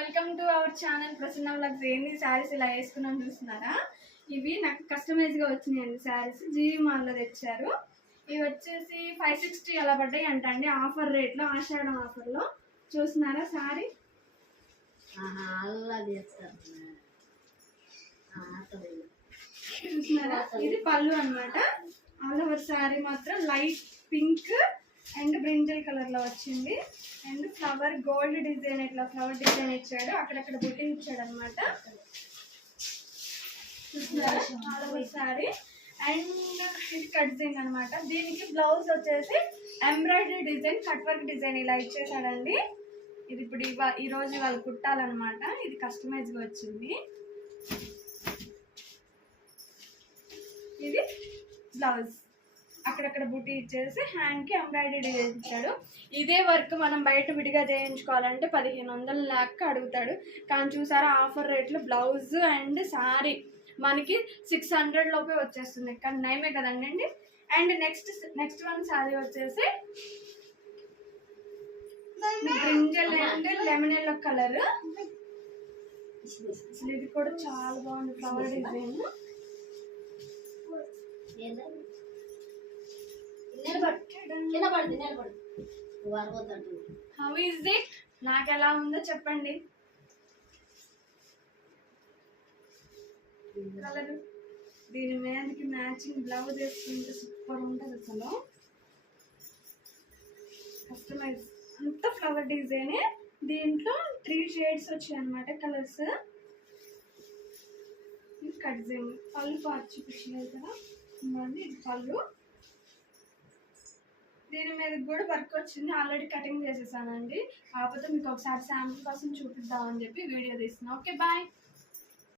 Welcome to our channel Prasanna vlogs. ఏంది శారీస్ ఇలా వేసుకున్నాం చూస్తున్నారా? ఇవి నాకు కస్టమైజ్గా వచ్చినాయండి. శారీస్ జీవి మాల్లో తెచ్చారు. ఇవి వచ్చేసి 560 అలా పడ్డాయి అంటండి, ఆఫర్ రేట్లో, ఆషాఢం ఆఫర్లో. చూస్తున్నారా శారీ? చూస్తున్నారా? ఇది పళ్ళు అనమాట. ఆల్ ఓవర్ శారీ మాత్రం light pink and brinjal colour లో వచ్చింది. అండ్ ఫ్లవర్ గోల్డ్ డిజైన్, ఇట్లా ఫ్లవర్ డిజైన్ ఇచ్చాడు, అక్కడక్కడ బుట్టింగ్ ఇచ్చాడు అనమాట. చూస్తున్నారా? All over sari. అండ్ ఇది కట్ డిజైన్ అనమాట. దీనికి బ్లౌజ్ వచ్చేసి embroidery design, cut work design ఇలా ఇచ్చేసాడండి. ఇది ఇప్పుడు ఈ రోజు వాళ్ళు కుట్టాలన్నమాట. ఇది కస్టమైజ్ గా వచ్చింది. ఇది బ్లౌజ్, అక్కడక్కడ బుట్టి ఇచ్చేసి హ్యాండ్ కి ఎంబ్రాయిడరీ డిజైన్ ఇచ్చాడు. ఇదే వర్క్ మనం బయట విడిగా చేయించుకోవాలంటే 1500 దాకా అడుగుతాడు. కానీ చూసారా, ఆఫర్ రేట్లో బ్లౌజ్ అండ్ శారీ మనకి 600 లోపే వచ్చేస్తుంది. కానీ నయమే కదండి. అండ్ నెక్స్ట్ వన్ శారీ వచ్చేసి brinjal and lemon yellow colour. అసలు ఇది కూడా చాలా బాగుంది, flower design. How is it? నాకు ఎలా ఉందో చెప్పండి. కలర్ దీని మీదకి మ్యాచింగ్ బ్లౌజ్ వేసుకుంటే సూపర్ ఉంటుంది. అసలు కస్టమైజ్ అంతా ఫ్లవర్ డిజైన్. దీంట్లో 3 షేడ్స్ వచ్చాయి అన్నమాట కలర్స్. కట్ డిజైన్ పళ్ళు పార్ట్ చూపించలేదు కదా, ఇది పళ్ళు. దీని మీద కూడా వర్క్ వచ్చింది, ఆల్రెడీ కటింగ్ చేసేసానండి. కాకపోతే మీకు ఒకసారి శాంపుల్ కోసం చూపిద్దామని చెప్పి వీడియో తీస్తున్నాను. Okay bye.